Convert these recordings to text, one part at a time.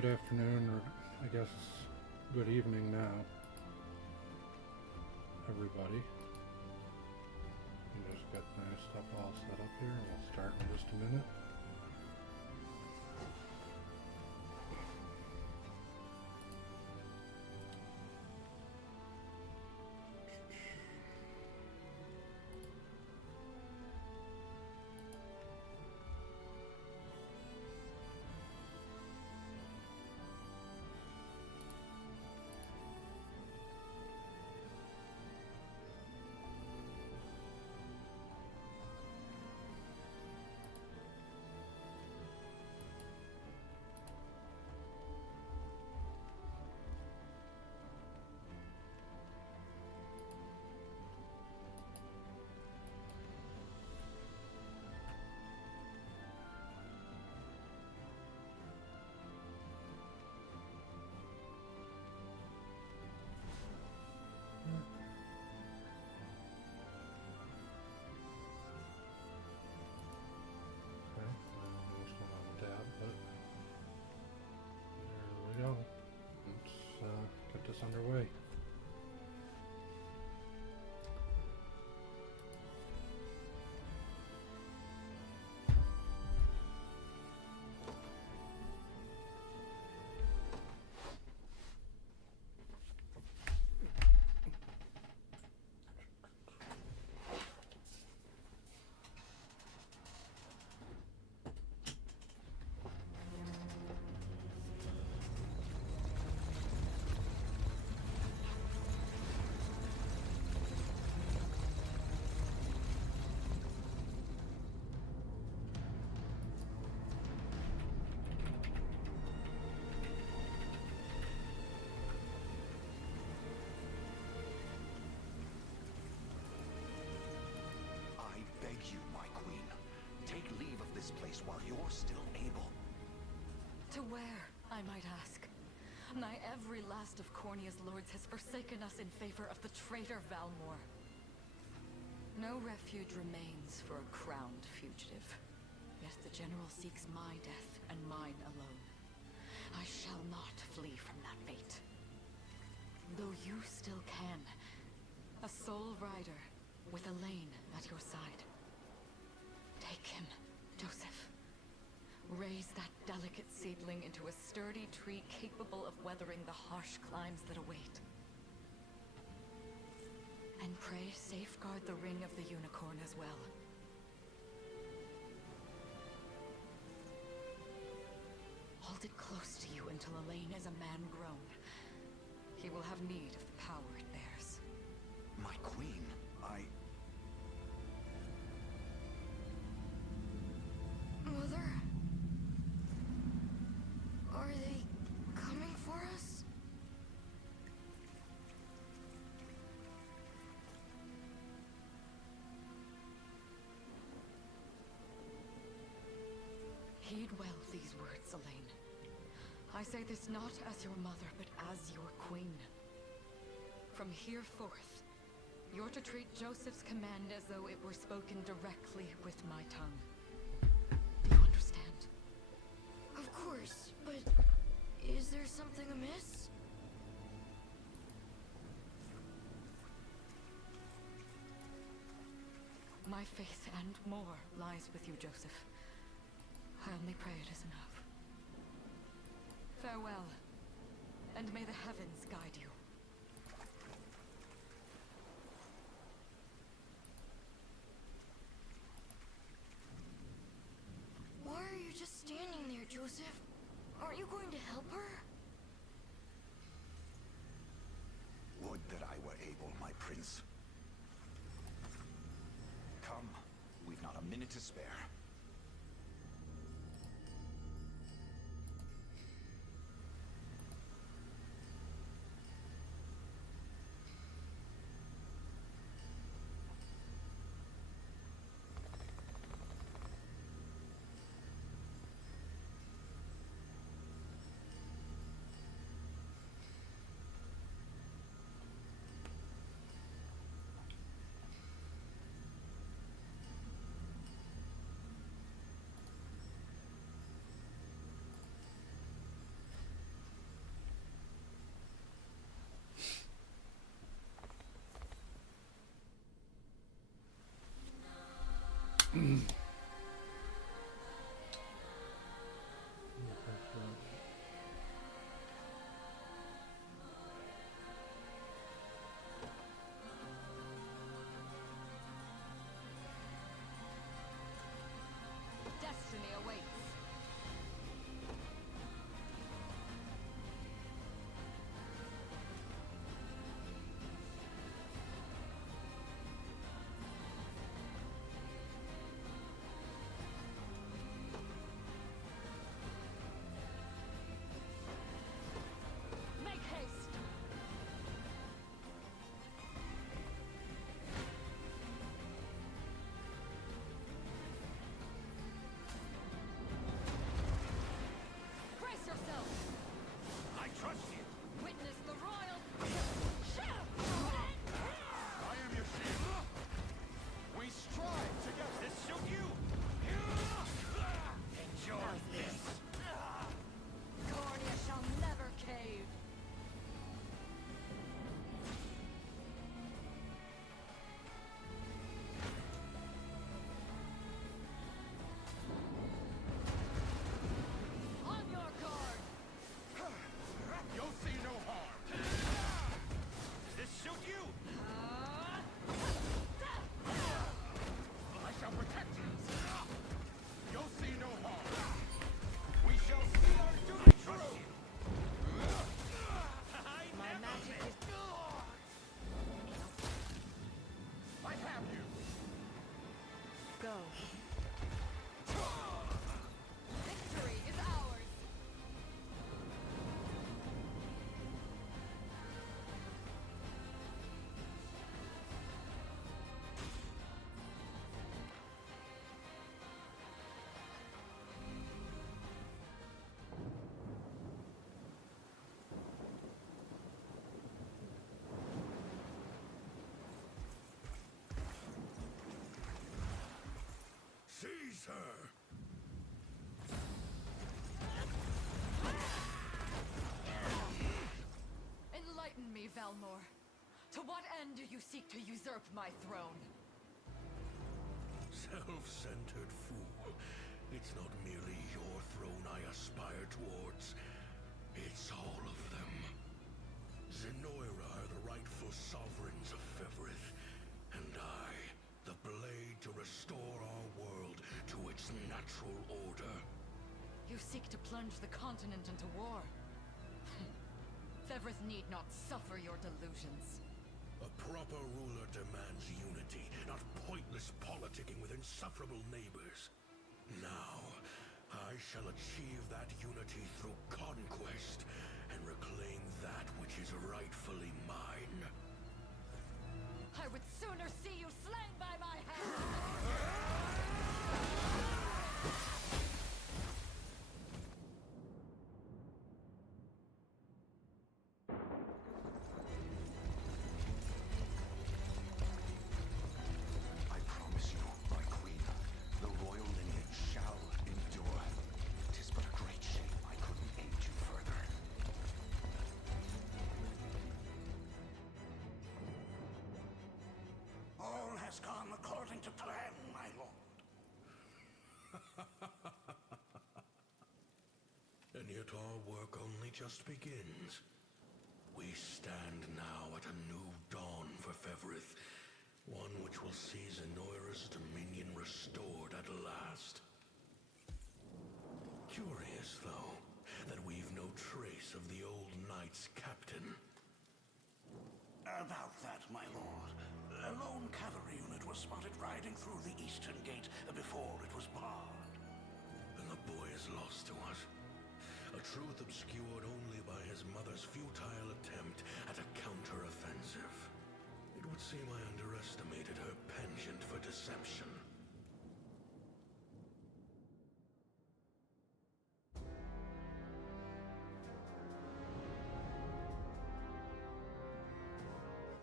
Good afternoon, or I guess good evening now, everybody. We just got my stuff all set up here, and we'll start in just a minute. Okay, what's going on with that, but there we go. Let's get this underway. I beg you, my queen, take leave of this place while you're still able. To where, I might ask? Nigh every last of Cornia's lords has forsaken us in favor of the traitor Valmor. No refuge remains for a crowned fugitive. Yet the general seeks my death and mine alone. I shall not flee from that fate. Though you still can. A sole rider with Elaine at your side. Take him, Joseph. Raise that delicate seedling into a sturdy tree capable of weathering the harsh climes that await. And pray safeguard the ring of the unicorn as well. Hold it close to you until Elaine is a man grown. He will have need of the power it bears. My queen, Mother? Are they coming for us? Heed well these words, Elaine. I say this not as your mother, but as your queen. From here forth, you're to treat Joseph's command as though it were spoken directly with my tongue. Do you understand? Of course, but is there something amiss? My faith and more lies with you, Joseph. I only pray it is enough. Farewell, and may the heavens guide you. Why are you just standing there, Joseph? Aren't you going to help her? would that I were able, my prince. Come, we've not a minute to spare. Destiny awaits. Make haste! Brace yourself! I trust you. Witness the royal... I am your shield. We strive together. This suit you. Enjoy this. Cornea shall never cave. On your guard! You'll see no harm. Does this suit you? I shall protect you. You'll see no harm. We shall see our duty through. My magic is... I have you. Go. Victory is ours! Seize her. Enlighten me, Valmor. To what end do you seek to usurp my throne? Self-centered fool. It's not merely your throne I aspire towards. It's all of them. Zenoira are the rightful sovereigns of Fevrith, and I, the blade to restore our world to its natural order. You seek to plunge the continent into war. Fevrith need not suffer your delusions. A proper ruler demands unity, not pointless politicking with insufferable neighbors. Now, I shall achieve that unity through conquest and reclaim that which is rightfully mine. I would sooner see you slain by my hand! I promise you, my queen, the royal lineage shall endure. 'Tis but a great shame I couldn't aid you further. All has gone according to plan, my lord. And yet our work only just begins. We stand now at a new dawn for Fevrith, one which will see Zenoira's dominion restored at last. Curious, though, that we've no trace of the old knight's captain. About that, my lord. A lone cavalry unit was spotted riding through the eastern gate before it was barred. And the boy is lost to us. A truth obscured only by his mother's futile attempt at a counter-offensive. It would seem I underestimated her penchant for deception.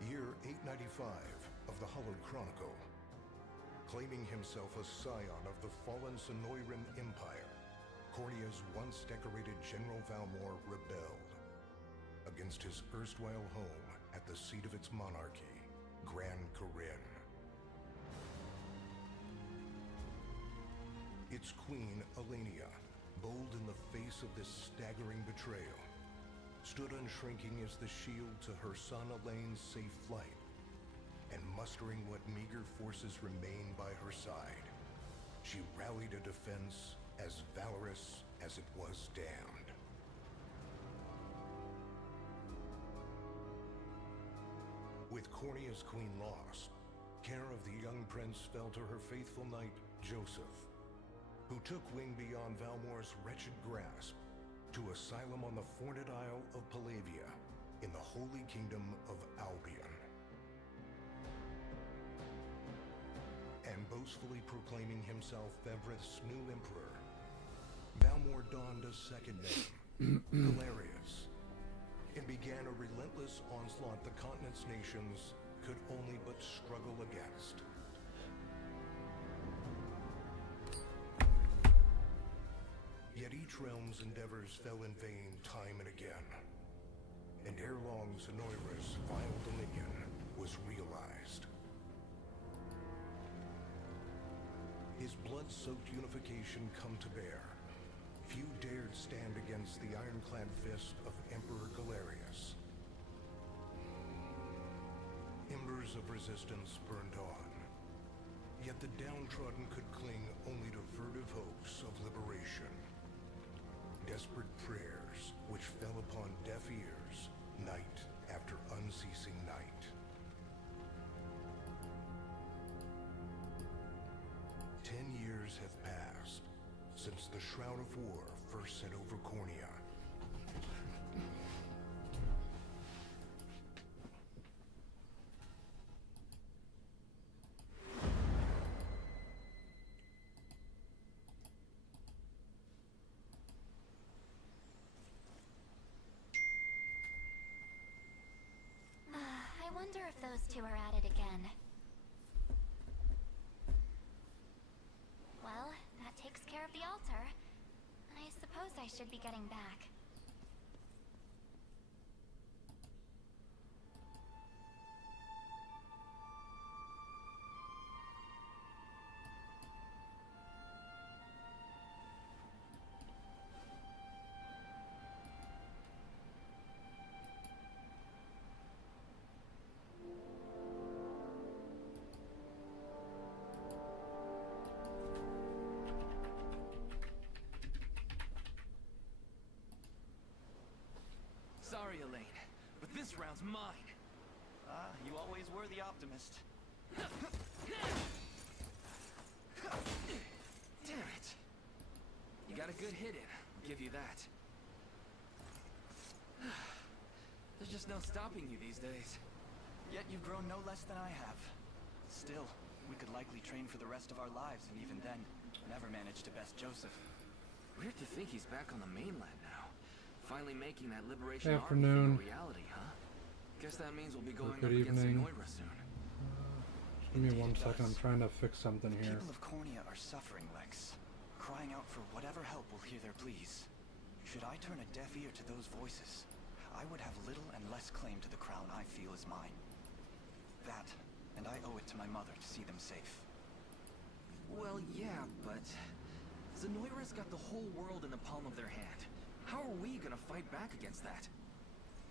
Year 895 of the Hallowed Chronicle. Claiming himself a scion of the fallen Sonoran Empire, Cornea's once decorated General Valmor rebelled against his erstwhile home at the seat of its monarchy, Gran Corinne. Its queen, Elenia, bold in the face of this staggering betrayal, stood unshrinking as the shield to her son Elaine's safe flight, and mustering what meager forces remained by her side, she rallied a defense as valorous as it was damned. With Cornea's queen lost, care of the young prince fell to her faithful knight, Joseph, who took wing beyond Valmor's wretched grasp to asylum on the Forned Isle of Palavia in the Holy Kingdom of Albion. And boastfully proclaiming himself Bevrith's new emperor, Valmor donned a second name, Galerius, and began a relentless onslaught the continent's nations could only but struggle against. Yet each realm's endeavors fell in vain time and again, and ere long Zenoira's vile dominion was realized. His blood-soaked unification come to bear, few dared stand against the ironclad fist of Emperor Galerius. Embers of resistance burned on, yet the downtrodden could cling only to furtive hopes of liberation. Desperate prayers which fell upon deaf ears night after unceasing night. Years have passed since the Shroud of War first set over Cornea. I wonder if those two are at it again. Well, that takes care of the altar. I suppose I should be getting back. Sorry, Elaine, but this round's mine. Ah, you always were the optimist. Damn it. You got a good hit in, I'll give you that. There's just no stopping you these days. Yet you've grown no less than I have. Still, we could likely train for the rest of our lives, and even then, never manage to best Joseph. Weird to think he's back on the mainland now. Finally making that liberation Afternoon. army thing a reality, huh? Guess that means we'll be going Good up against evening. Zenoira soon. Give me Indeed 1 it second. I'm does. trying to fix something The here. people of Cornea are suffering, Lex. Crying out for whatever help will hear their pleas. Should I turn a deaf ear to those voices, I would have little and less claim to the crown I feel is mine. That, and I owe it to my mother to see them safe. Well, yeah, but Zenoira's got the whole world in the palm of their hand. How are we gonna fight back against that?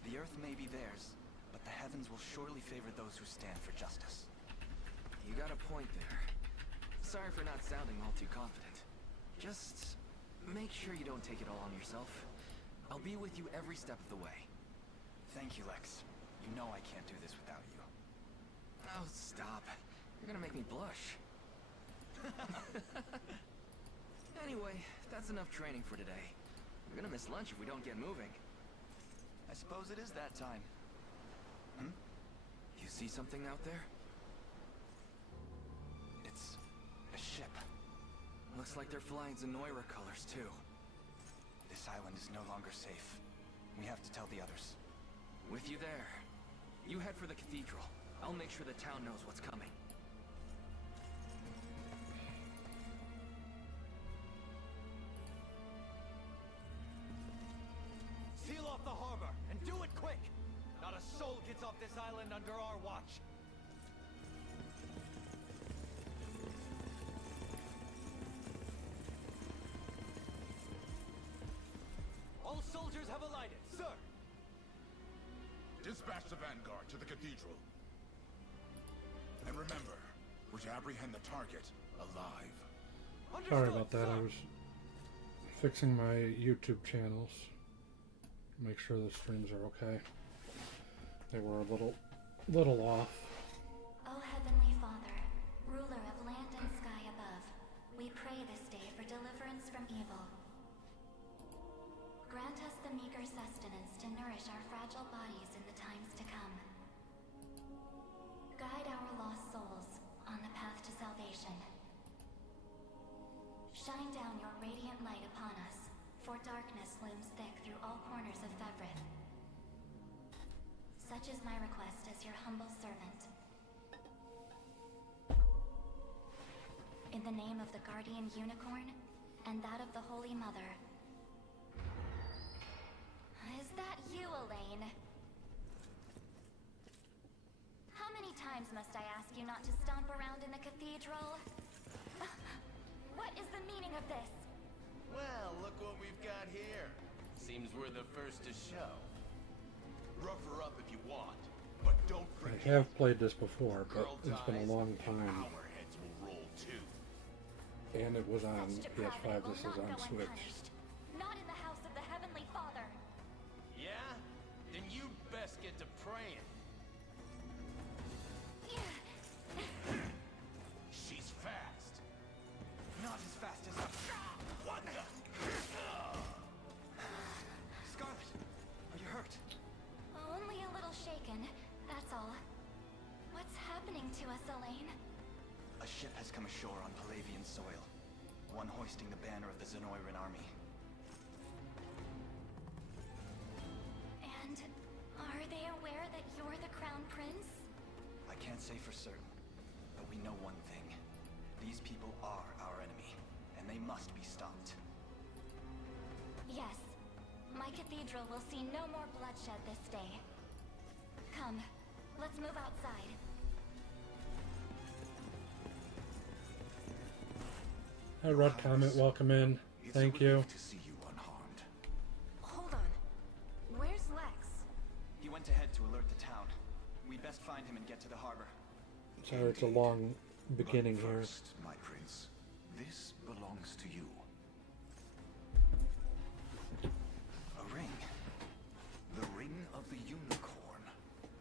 The earth may be theirs, but the heavens will surely favor those who stand for justice. You got a point there. Sorry for not sounding all too confident. Just make sure you don't take it all on yourself. I'll be with you every step of the way. Thank you, Lex. You know I can't do this without you. Oh, stop. You're gonna make me blush. Anyway, that's enough training for today. We're gonna miss lunch if we don't get moving. I suppose it is that time. You see something out there? It's a ship. Looks like they're flying Zenoira colors, too. This island is no longer safe. We have to tell the others. With you there. You head for the cathedral. I'll make sure the town knows what's coming. Seal off the harbor, and do it quick! Not a soul gets off this island under our watch. soldiers have alighted, sir! Dispatch the vanguard to the cathedral. And remember, we're to apprehend the target alive. Sorry about that. I was fixing my YouTube channels. Make sure the streams are okay. They were a little off. O Heavenly Father, ruler of land and sky above, we pray this day for deliverance from evil. Grant us the meager sustenance to nourish our fragile bodies in the times to come. Guide our lost souls on the path to salvation. Shine down your radiant light upon us, for darkness looms thick through all corners of Fevrith. Such is my request as your humble servant. In the name of the Guardian Unicorn, and that of the Holy Mother. Is that you, Elaine? How many times must I ask you not to stomp around in the cathedral? What is the meaning of this? Well, look what we've got here. Seems we're the first to show. Rough her up if you want, but don't forget. I have played this before, but it's been a long time. Our heads will roll too. And it was on Such depravity PS5, will this is not on go Switch. unpunished. Not in the house of the Heavenly Father. Yeah? Then you'd best get to praying. She's fast. Not as fast as What the? Scarlet, are you hurt? Only a little shaken, that's all. What's happening to us, Elaine? A ship has come ashore on Palavian soil. One hoisting the banner of the Zenoiran army. And are they aware that you're the Crown Prince? I can't say for certain, but we know one thing. These people are our enemy, and they must be stopped. Yes. My cathedral will see no more bloodshed this day. Come, let's move outside. Hi, Red Comet, welcome in. Thank you. To see you unharmed. Hold on. Where's Lex? He went ahead to alert the town. We'd best find him and get to the harbor. Sorry, it's a long beginning But here. first, my prince, this belongs to you. A ring. The ring of the unicorn.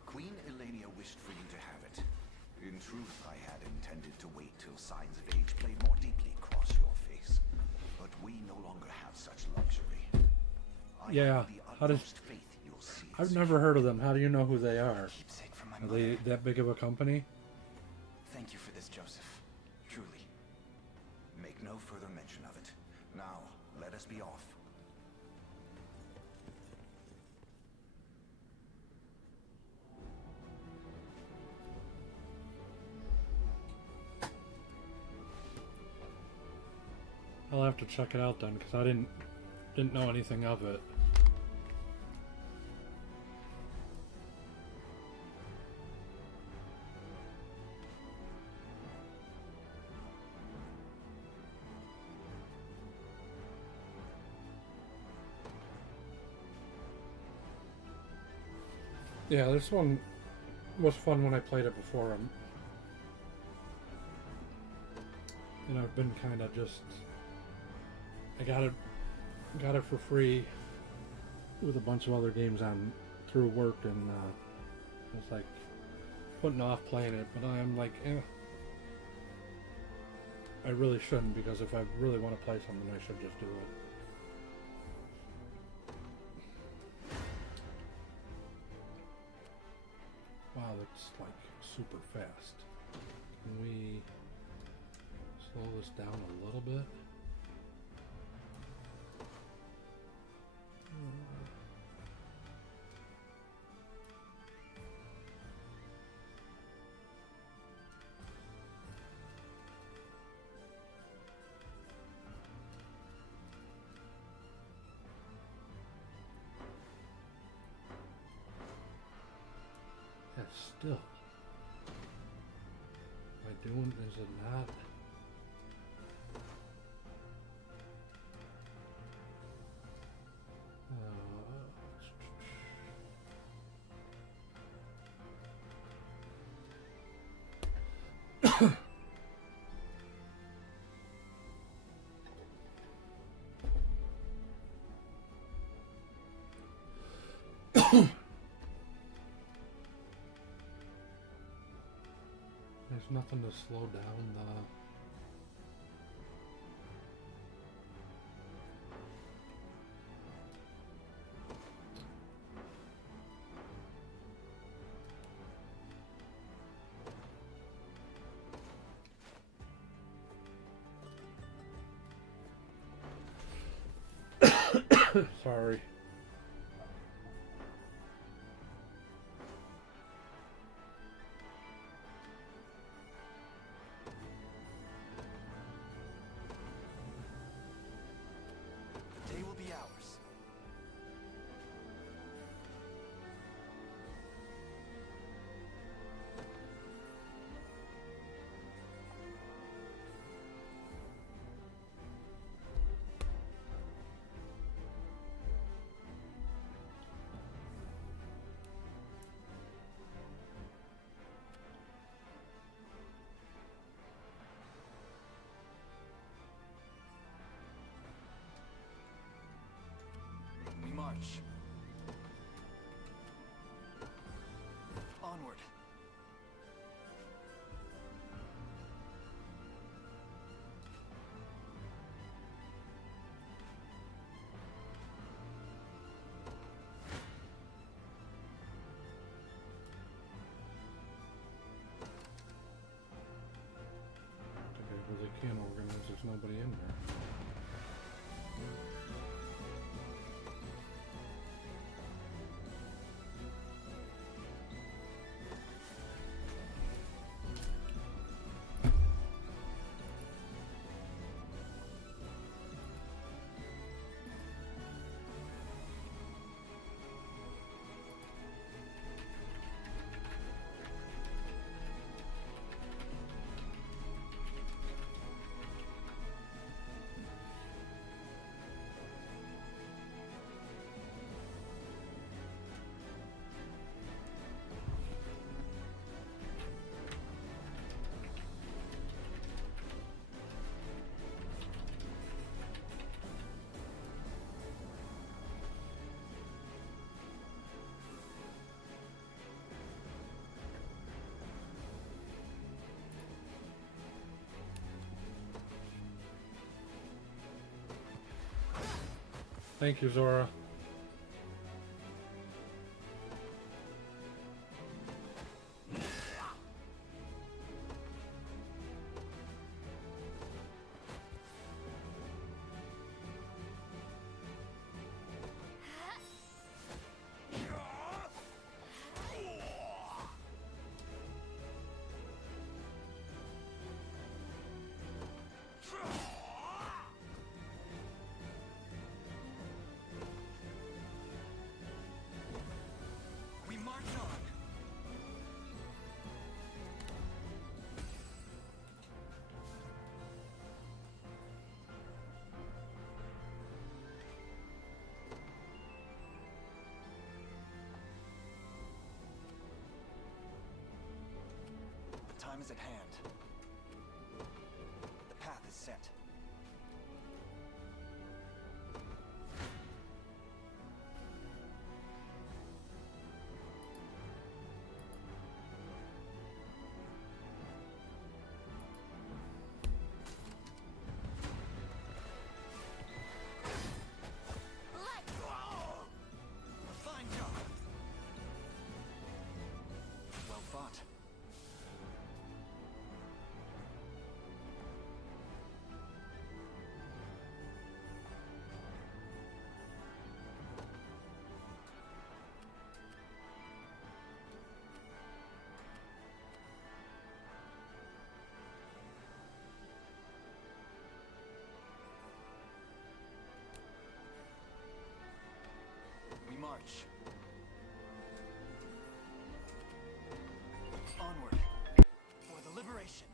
Queen Elenia wished for you to have it. In truth, I had intended to wait till signs of age played more deeply across your face. But we no longer have such luxury. I Yeah, have the how does... utmost faith you'll see I've this never heard of them. How do you know who they are? Keepsake from my Are mother. they that big of a company? Thank you for this, Joseph. Truly. Make no further mention of it. Now, let us be off. I'll have to check it out then, because I didn't know anything of it. Yeah, this one was fun when I played it before. And I've been kind of just... I got it for free with a bunch of other games on through work, and I was like putting off playing it, but I'm like, I really shouldn't, because if I really want to play something, I should just do it. Wow, that's like super fast. Can we slow this down a little bit? That's still. Am I doing? Is it not? There's nothing to slow down the... Sorry. The day will be ours. We march. Onward. Okay, well, they can't organize. There's nobody in there. Thank you, Zora. We march on. The time is at hand. The path is set. Fine job. Well fought. We march. Onward. For the liberation.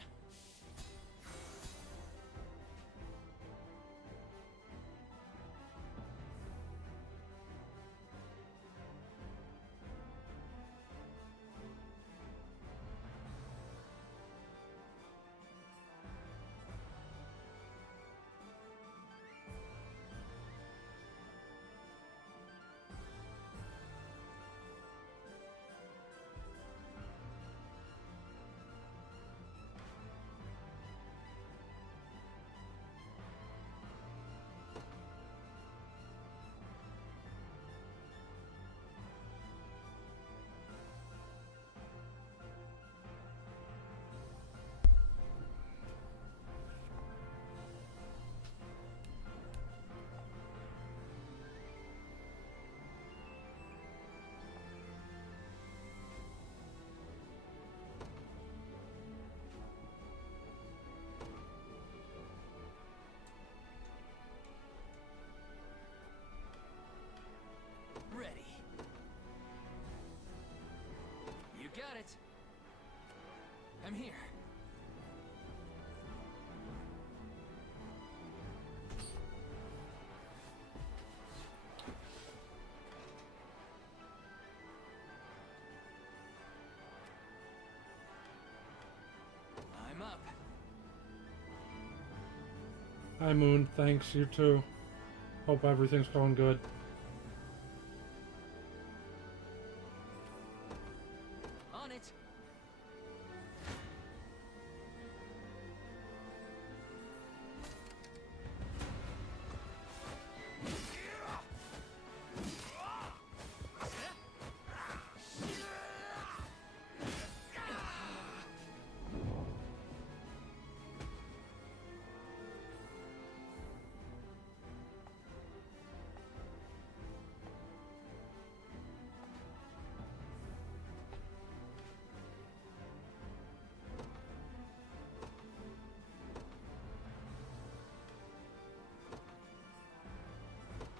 I'm here. I'm up. Hi, Moon. Thanks. You too. Hope everything's going good. On it.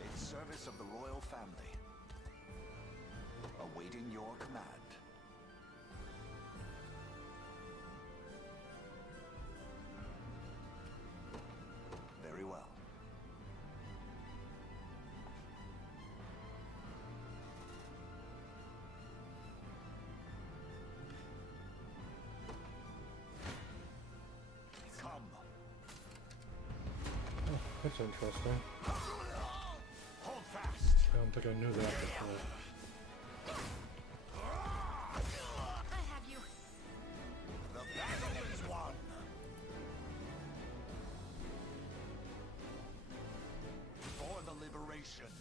In service of the royal family. Awaiting your command. Very well. Come. Oh, that's interesting. Hold fast. I don't think I knew that before. I have you. The battle is won. For the liberation.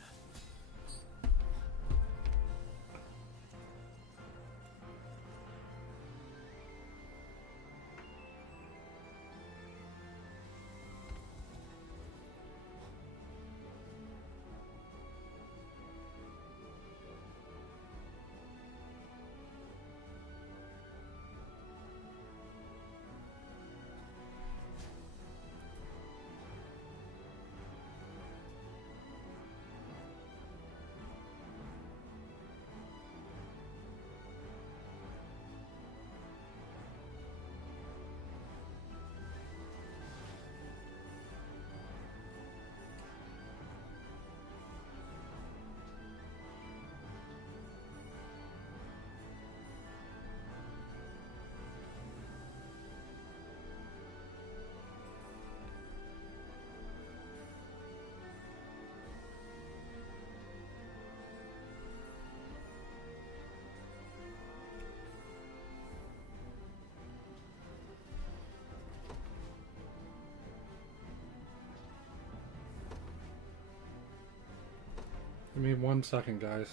Give me 1 second, guys.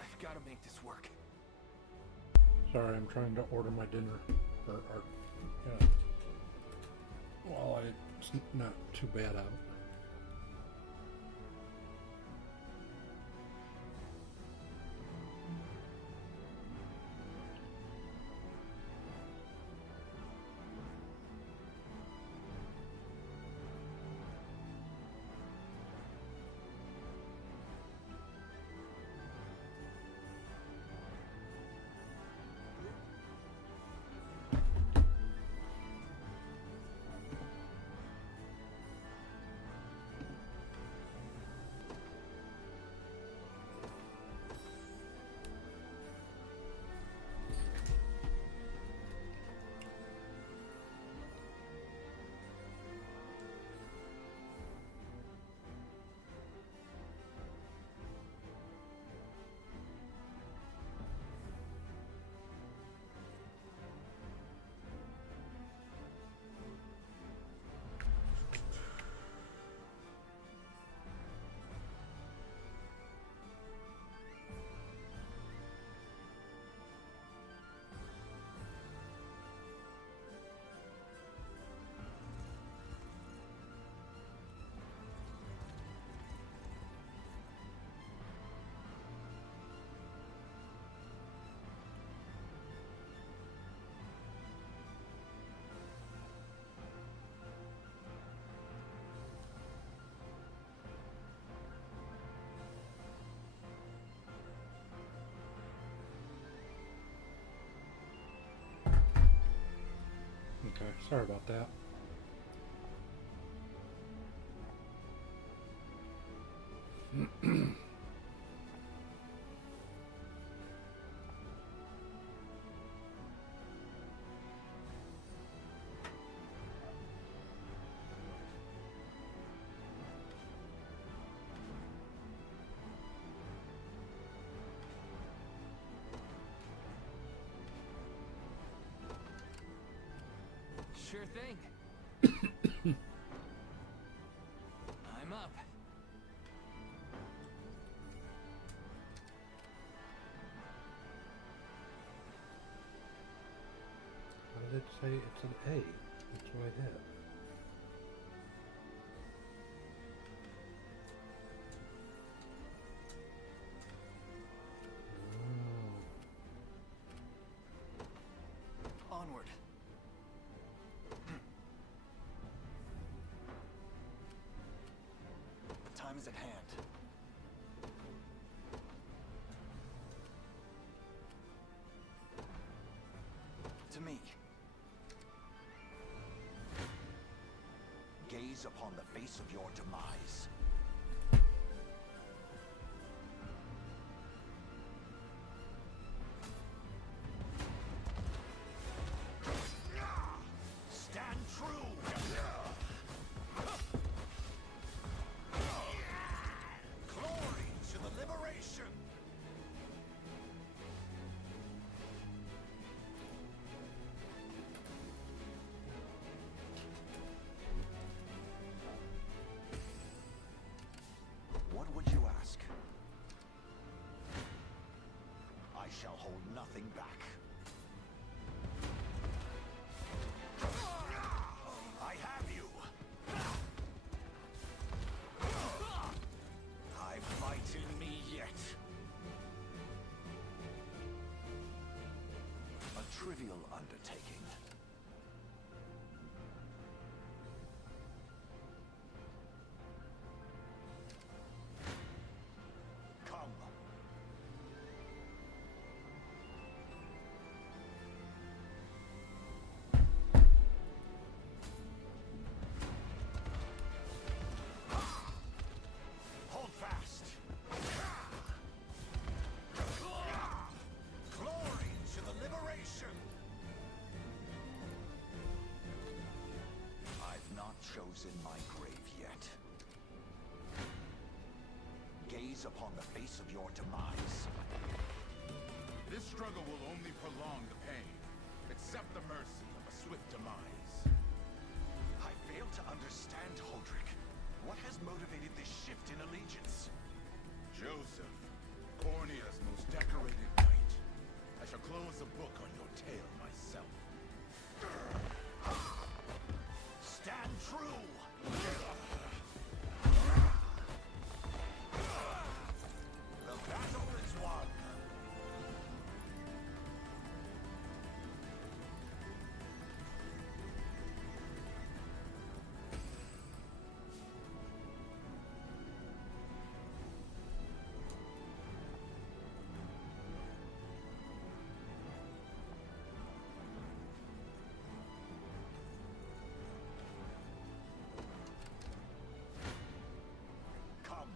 I've got to make this work. Sorry, I'm trying to order my dinner. Or yeah. Well, it's not too bad out. Sorry about that. Sure thing. I'm up. How did it say it's an A? That's what I hit. Onward. Time is at hand. To me. Gaze upon the face of your demise. Stand true! Glory to the liberation! What would you ask? I shall hold nothing back. I have you! I fight in me yet. A trivial undertaking. Come. Hold fast. Glory to the liberation. I've not chosen my grave yet. Gaze upon the face of your demise. This struggle will only prolong the pain. Accept the mercy of a swift demise. I fail to understand, Holdrick. What has motivated this shift in allegiance? Joseph, Cornea's most decorated knight. I shall close the book on your tale myself. Stand true! The battle is won! Come.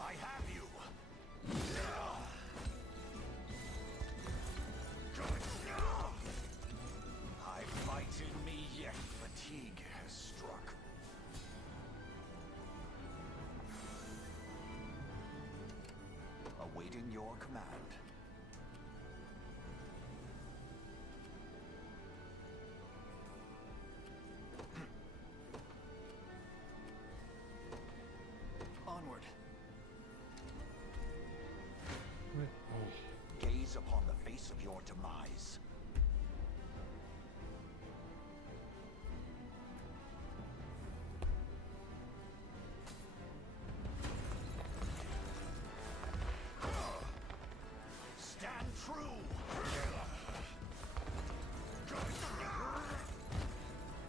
I have you! I fight in me yet. Fatigue has struck. Awaiting your command. Onward. What? Oh. Gaze upon the face of your demise. Stand true!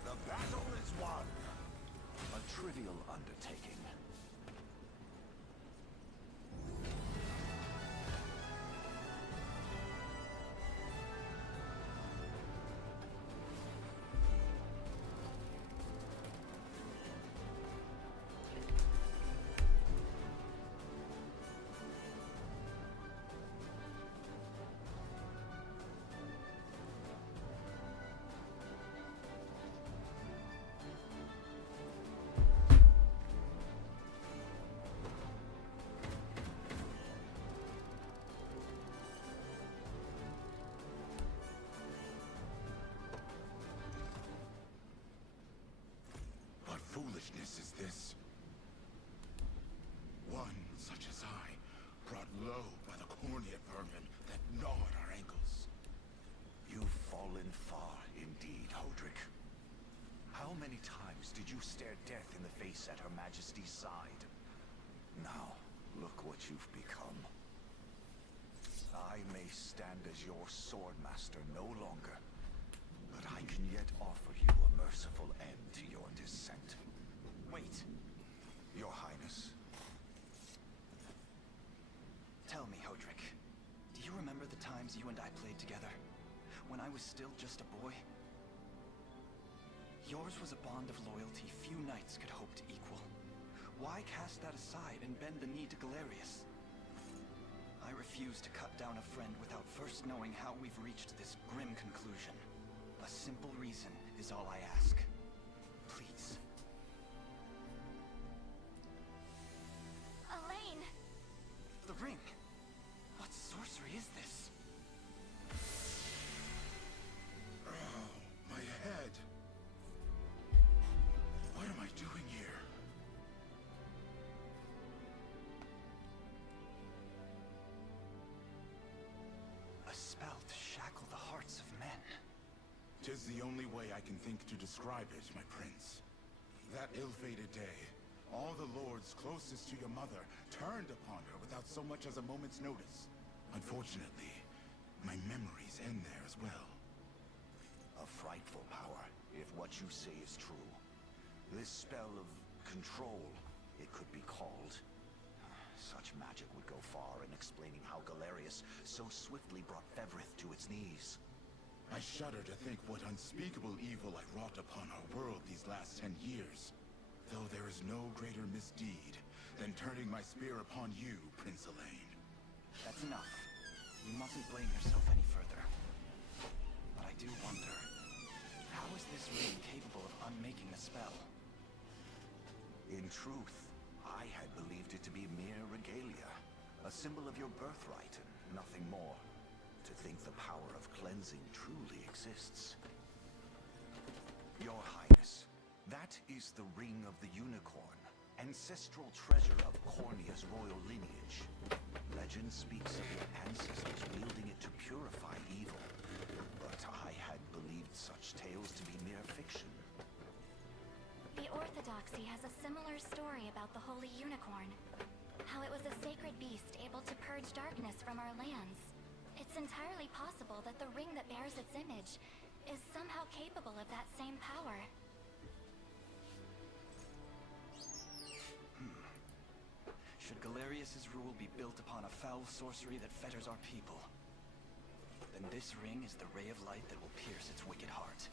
The battle is won! A trivial undertaking. far indeed, Hodrick. How many times did you stare death in the face at Her Majesty's side? Now, look what you've become. I may stand as your swordmaster no longer, but I can yet offer you a merciful end to your descent. Wait. Your Highness. Tell me, Hodrick. Do you remember the times you and I played together? When I was still just a boy? Yours was a bond of loyalty few knights could hope to equal. Why cast that aside and bend the knee to Galerius? I refuse to cut down a friend without first knowing how we've reached this grim conclusion. A simple reason is all I ask. Please. Elaine! The ring! What sorcery is this? Oh, my head. What am I doing here? A spell to shackle the hearts of men. 'Tis the only way I can think to describe it, my prince. That ill-fated day, all the lords closest to your mother turned upon her without so much as a moment's notice. Unfortunately, my memories end there as well. A frightful power, if what you say is true. This spell of control, it could be called. Such magic would go far in explaining how Galerius so swiftly brought Fevrith to its knees. I shudder to think what unspeakable evil I wrought upon our world these last 10 years. Though there is no greater misdeed than turning my spear upon you, Prince Elaine. That's enough. You mustn't blame yourself any further. But I do wonder, how is this ring capable of unmaking the spell? In truth, I had believed it to be mere regalia, a symbol of your birthright and nothing more. To think the power of cleansing truly exists. Your Highness, that is the Ring of the Unicorn, ancestral treasure of Cornia's royal lineage. Legend speaks of your ancestors wielding it to purify evil, but I had believed such tales to be mere fiction. The Orthodoxy has a similar story about the Holy Unicorn. How it was a sacred beast able to purge darkness from our lands. It's entirely possible that the ring that bears its image is somehow capable of that same power. Should Galerius's rule be built upon a foul sorcery that fetters our people, then this ring is the ray of light that will pierce its wicked heart.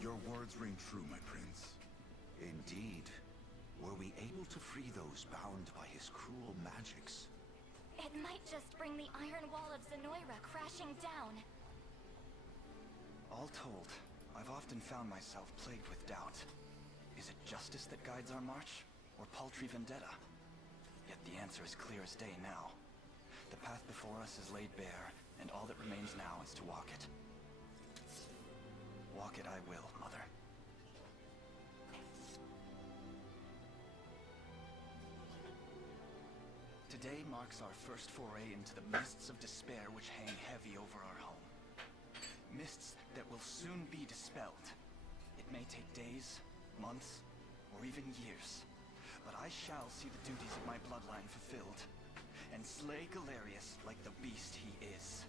Your words ring true, my prince. Indeed. Were we able to free those bound by his cruel magics? It might just bring the Iron Wall of Zenoira crashing down. All told, I've often found myself plagued with doubt. Is it justice that guides our march, or paltry vendetta? Yet the answer is clear as day now. The path before us is laid bare, and all that remains now is to walk it. Walk it I will, Mother. Today marks our first foray into the mists of despair which hang heavy over our home. Mists that will soon be dispelled. It may take days, months, or even years, but I shall see the duties of my bloodline fulfilled, and slay Galerius like the beast he is.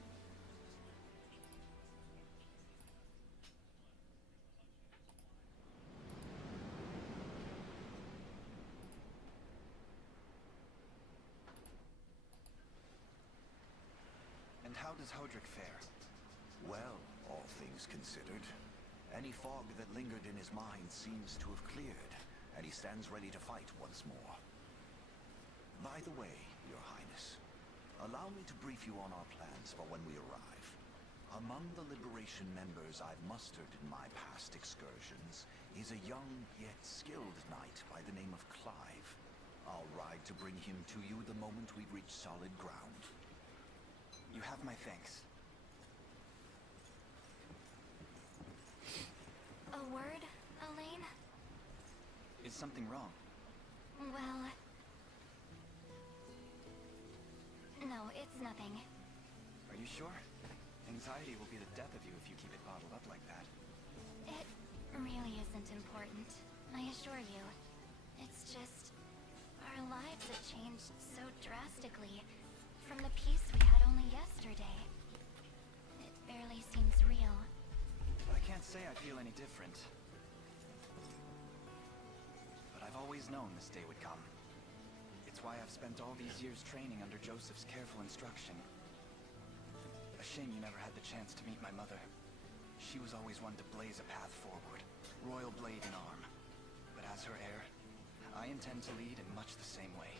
And how does Hodrick fare? Well, all things considered. Any fog that lingered in his mind seems to have cleared, and he stands ready to fight once more. By the way, Your Highness, allow me to brief you on our plans for when we arrive. Among the Liberation members I've mustered in my past excursions is a young yet skilled knight by the name of Clive. I'll ride to bring him to you the moment we reach solid ground. You have my thanks. A word, Elaine? Is something wrong? Well... no, it's nothing. Are you sure? And anxiety will be the death of you if you keep it bottled up like that. It really isn't important, I assure you. It's just... our lives have changed so drastically from the peace we had only yesterday. It barely seems real. I can't say I feel any different. But I've always known this day would come. It's why I've spent all these years training under Joseph's careful instruction. A shame you never had the chance to meet my mother. She was always one to blaze a path forward, royal blade in arm. But as her heir, I intend to lead in much the same way.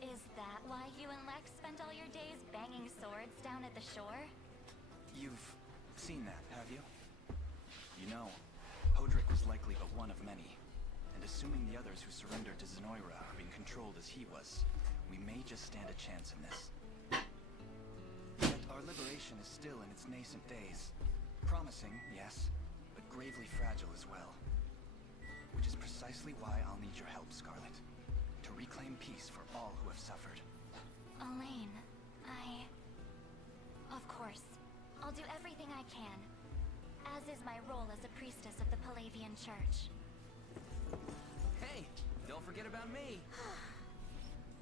Is that why you and Lex spent all your days banging swords down at the shore? You've seen that, have you? You know, Hodrick was likely but one of many. And assuming the others who surrendered to Zenoira are being controlled as he was, we may just stand a chance in this. Yet our liberation is still in its nascent days. Promising, yes, but gravely fragile as well. Which is precisely why I'll need your help, Scarlet. To reclaim peace for all who have suffered. Elaine, Of course. I'll do everything I can. As is my role as a priestess of the Palavian Church. Hey, don't forget about me.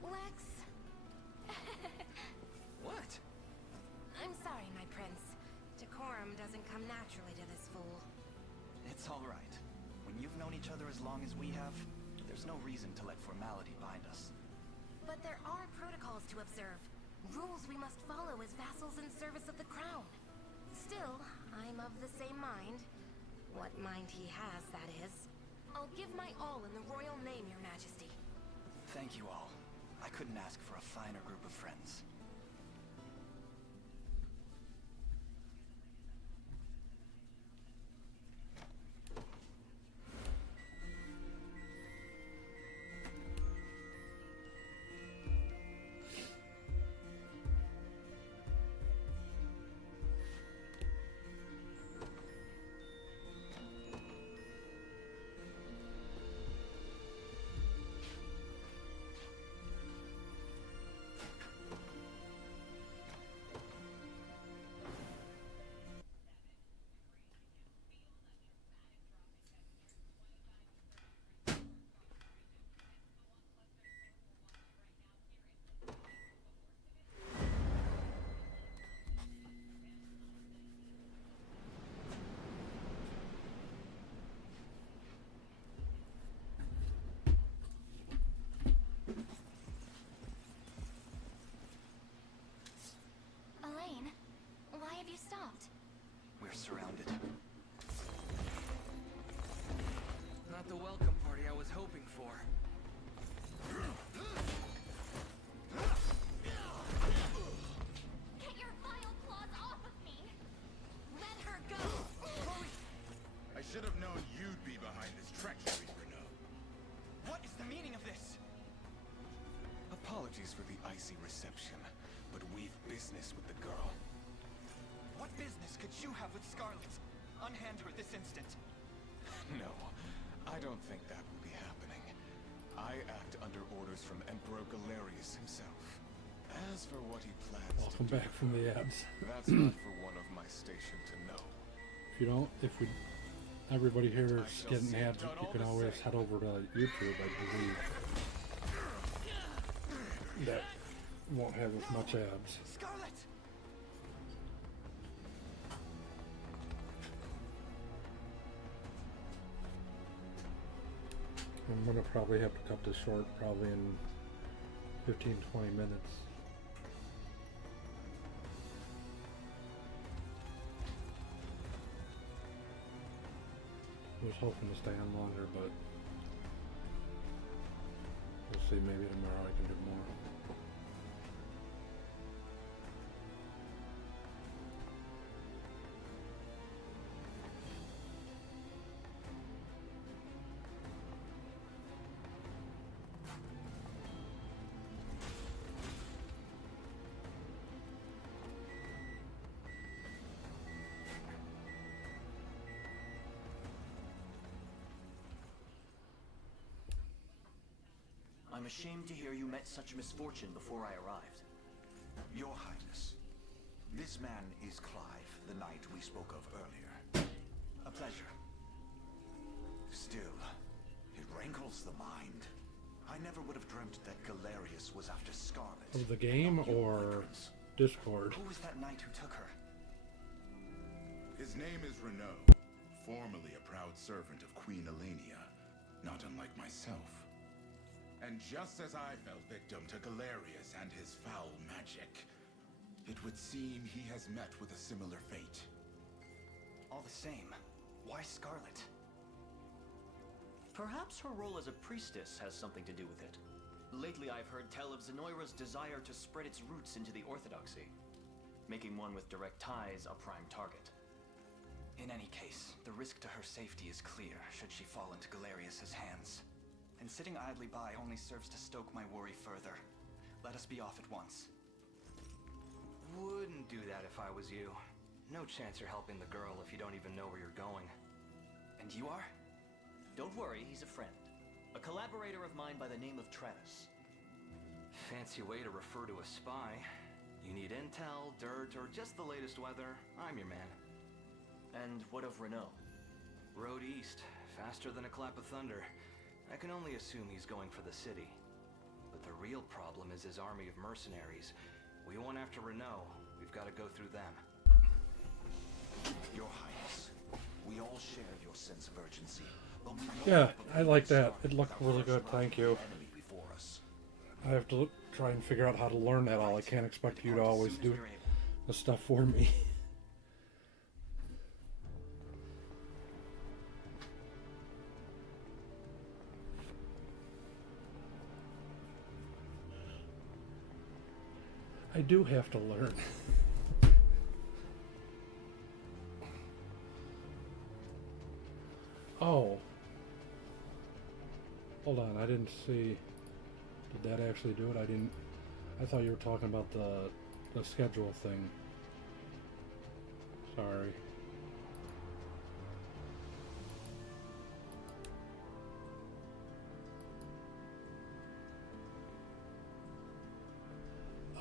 Lex. What? I'm sorry, my prince. Decorum doesn't come naturally to this fool. It's all right. When you've known each other as long as we have, there's no reason to let formality bind us. But there are protocols to observe. Rules we must follow as vassals in service of the crown. Still, I'm of the same mind. What mind he has, that is. I'll give my all in the royal name, your majesty. Thank you all. I couldn't ask for a finer group of friends. Elaine, why have you stopped? We're surrounded. Not the welcome party I was hoping for. Get your vile claws off of me! Let her go! I should have known you'd be behind this treachery, Renaud. What is the meaning of this? Apologies for the icy reception, but we've business with the girl. What business could you have with Scarlet? Unhand her this instant. No, I don't think that will be happening. I act under orders from Emperor Galerius himself. As for what he plans Welcome to do, back from the abs. that's not for one of my station to know. Everybody here I is shall getting see it ads, done you all can the always same. head over to YouTube, I believe. That won't have as much ads. Scarlet! I'm gonna probably have to cut this short, probably in 15-20 minutes. I was hoping to stay on longer, but we'll see. Maybe tomorrow I can do more. I'm ashamed to hear you met such misfortune before I arrived. Your Highness, this This man is Clive, the knight we spoke of earlier. A pleasure. Still, it rankles the mind. I never would have dreamt that Galerius was after Scarlet. Of the game You or migrants. Discord? Who was that knight who took her? His name is Renaud, formerly a proud servant of Queen Elenia, not unlike myself. And just as I fell victim to Galerius and his foul magic, it would seem he has met with a similar fate. All the same, why Scarlet? Perhaps her role as a priestess has something to do with it. Lately I've heard tell of Zenoira's desire to spread its roots into the Orthodoxy, making one with direct ties a prime target. In any case, the risk to her safety is clear should she fall into Galerius's hands. And sitting idly by only serves to stoke my worry further. Let us be off at once. Wouldn't do that if I was you. No chance you're helping the girl if you don't even know where you're going. And you are? Don't worry, he's a friend. A collaborator of mine by the name of Travis. Fancy way to refer to a spy. You need intel, dirt, or just the latest weather, I'm your man. And what of Renaud? Road east, faster than a clap of thunder. I can only assume he's going for the city. But the real problem is his army of mercenaries. We went after Renaud. We've got to go through them. Your Highness, we all share your sense of urgency. But we Yeah, I like that. It looked really good, thank you. I have to try and figure out how to learn that all. I can't expect you to always do the stuff for me. I do have to learn. Oh. Hold on, I didn't see. Did that actually do it? I thought you were talking about the schedule thing. Sorry.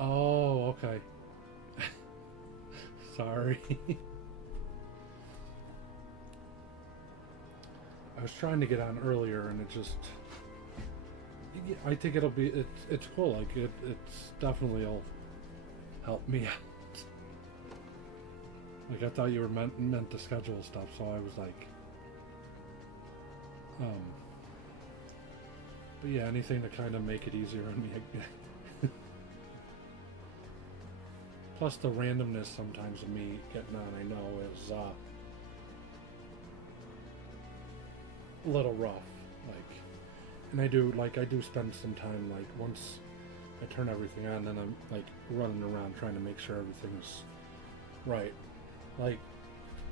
Oh, okay. Sorry. I was trying to get on earlier and it just... I think it'll be... It's cool. Like, it's definitely will help me out. Like, I thought you were meant to schedule stuff, so I was like... But yeah, anything to kind of make it easier on me. Plus the randomness sometimes of me getting on, I know, is a little rough. Like, and I do spend some time, like, once I turn everything on, then I'm like running around trying to make sure everything's right. Like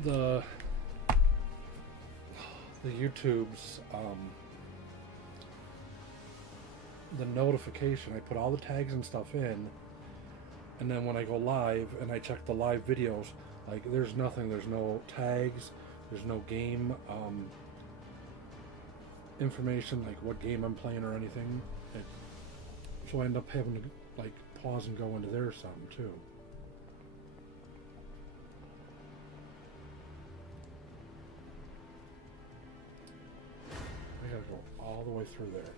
the YouTube's the notification, I put all the tags and stuff in. And then when I go live and I check the live videos, like, there's nothing, there's no tags, there's no game information, like what game I'm playing or anything. So I end up having to, like, pause and go into there some too. I gotta go all the way through there.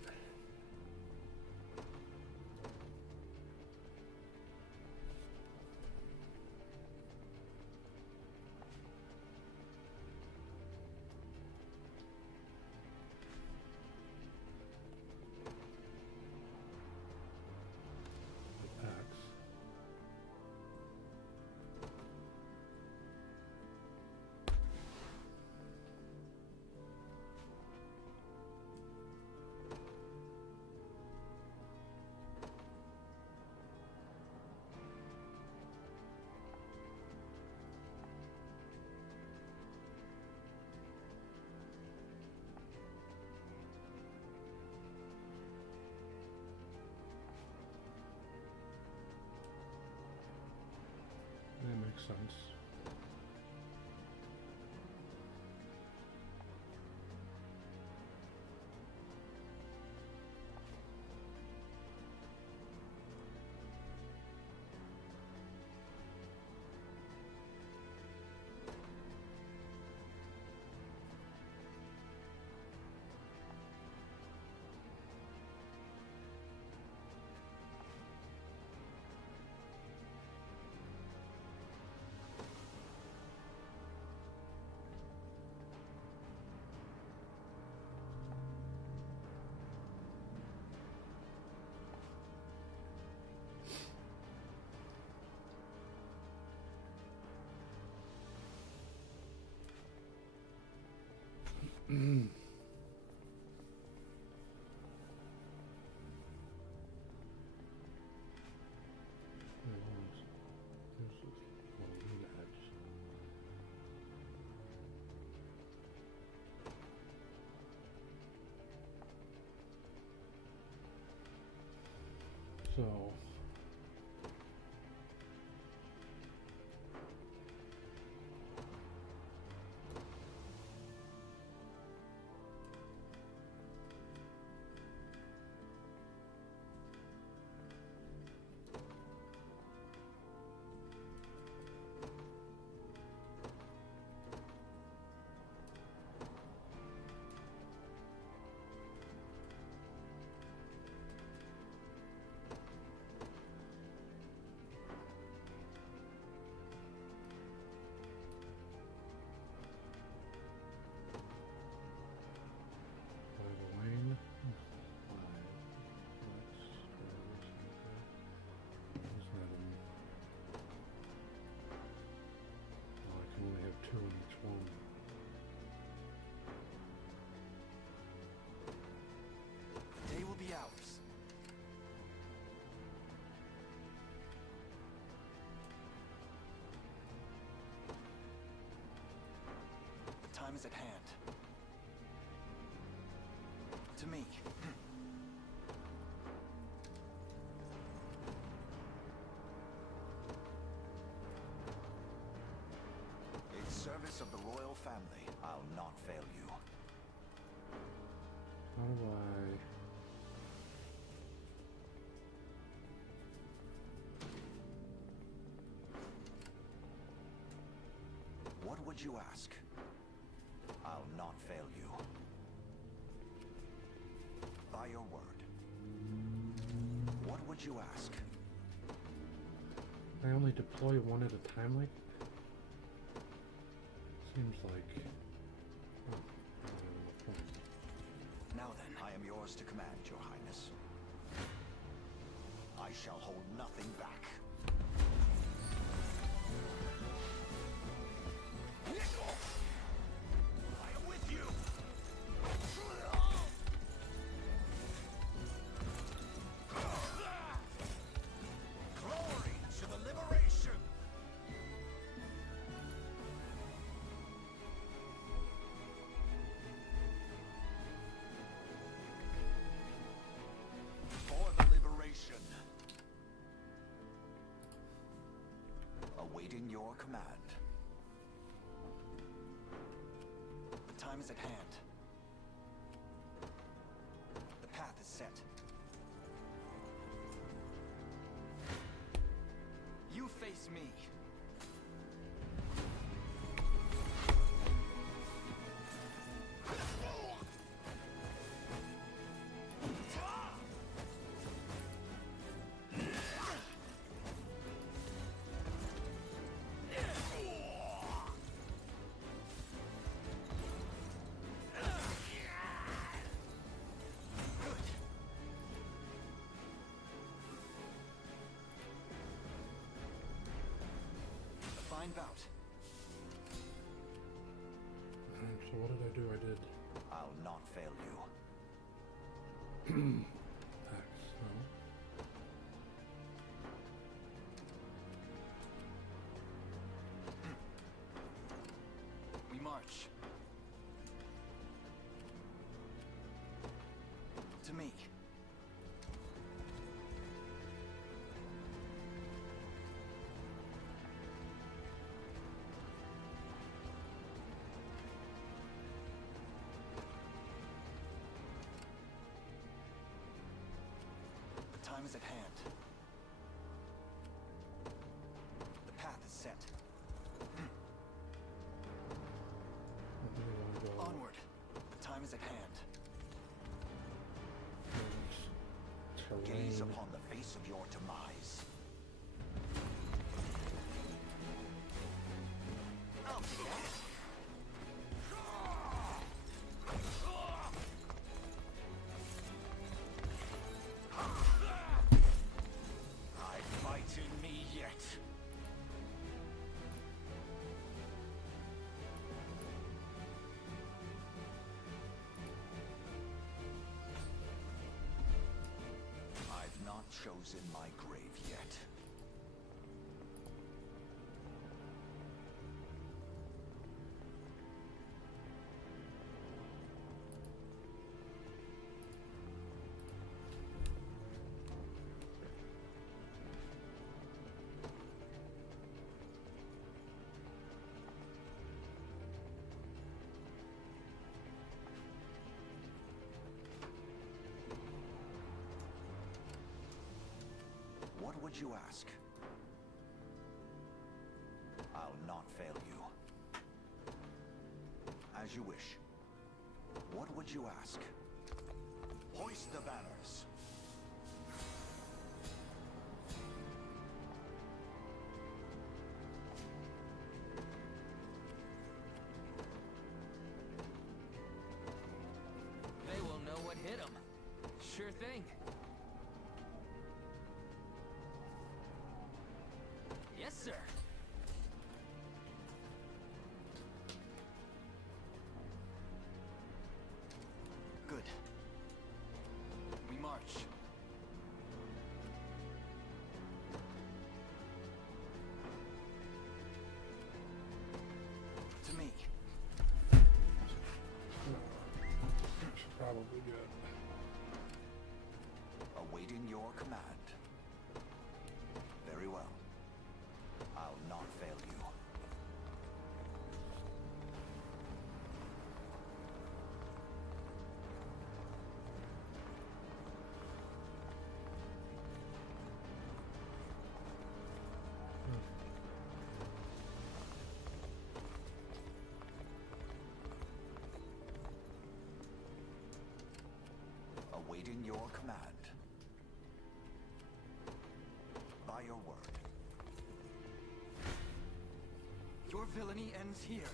That makes sense. So two in each one. The day will be ours. The time is at hand. To me. In service of the royal family, I'll not fail you. How do I... What would you ask? I'll not fail you. By your word. What would you ask? I only deploy one at a time, like? Seems like... Oh, I don't know what point. Now then, I am yours to command, Your Highness. I shall hold nothing back. I am with you! Glory to the liberation! For the liberation. Awaiting your command. The time is at hand. The path is set. You face me. A fine bout. So what did I do? I did... I'll not fail you. Axe, no. We march. To me. The time is at hand. The path is set. I think I want to go... Onward. The time is at hand. Gaze terrain. upon the face of your demise. I'll do that. I fight in me yet. chosen my grave yet. What would you ask? I'll not fail you. As you wish. What would you ask? Hoist the banners. They will know what hit them. Sure thing. Yes, sir. Good. We march. To me. That's probably good. Awaiting your command. Very well. I'll not fail you. Awaiting your command. By your word. Your villainy ends here.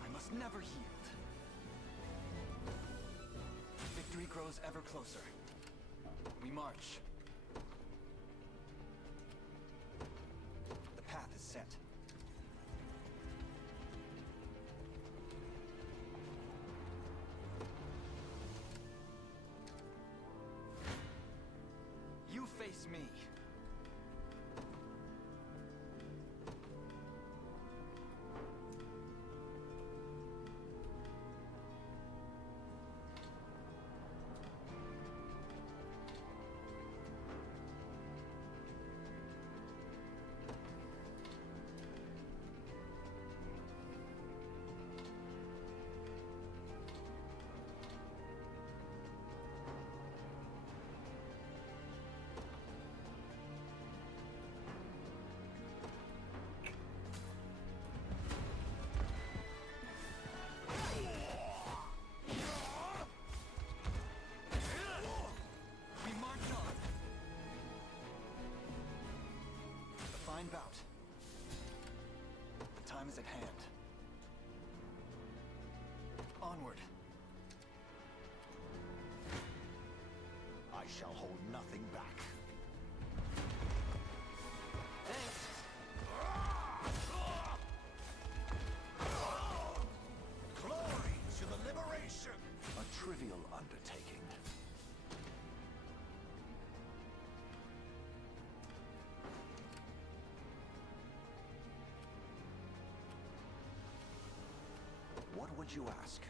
I must never yield. Victory grows ever closer. We march. The path is set. You face me. We march on. A fine bout. The time is at hand. Onward. I shall hold nothing back. Glory to the liberation! A trivial undertaking. What would you ask?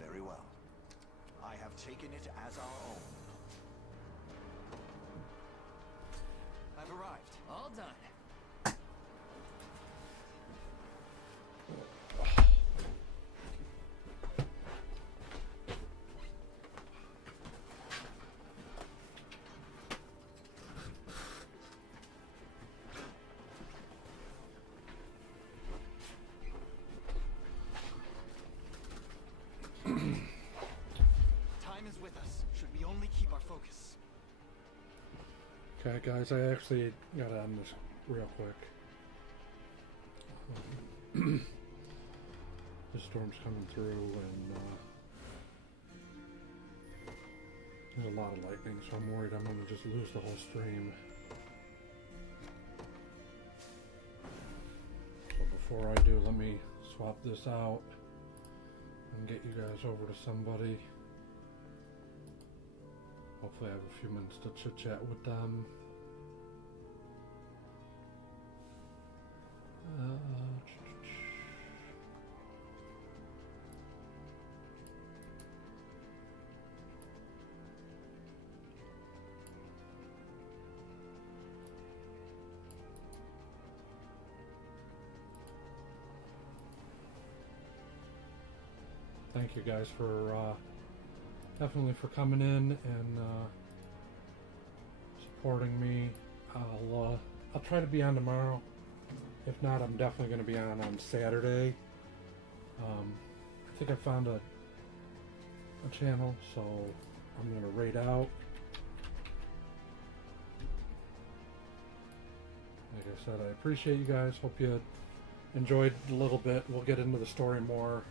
Very well. I have taken it as our own. I've arrived. All done. Time is with us. Should we only keep our focus? Okay, guys, I actually gotta end this real quick. the storm's coming through, and there's a lot of lightning, so I'm worried I'm going to just lose the whole stream. But before I do, let me swap this out and get you guys over to somebody. Hopefully I have a few minutes to chit chat with them. Thank you guys for definitely for coming in and supporting me. I'll try to be on tomorrow. If not, I'm definitely going to be on Saturday. I think I found a channel, so I'm going to raid out. Like I said, I appreciate you guys. Hope you enjoyed a little bit. We'll get into the story more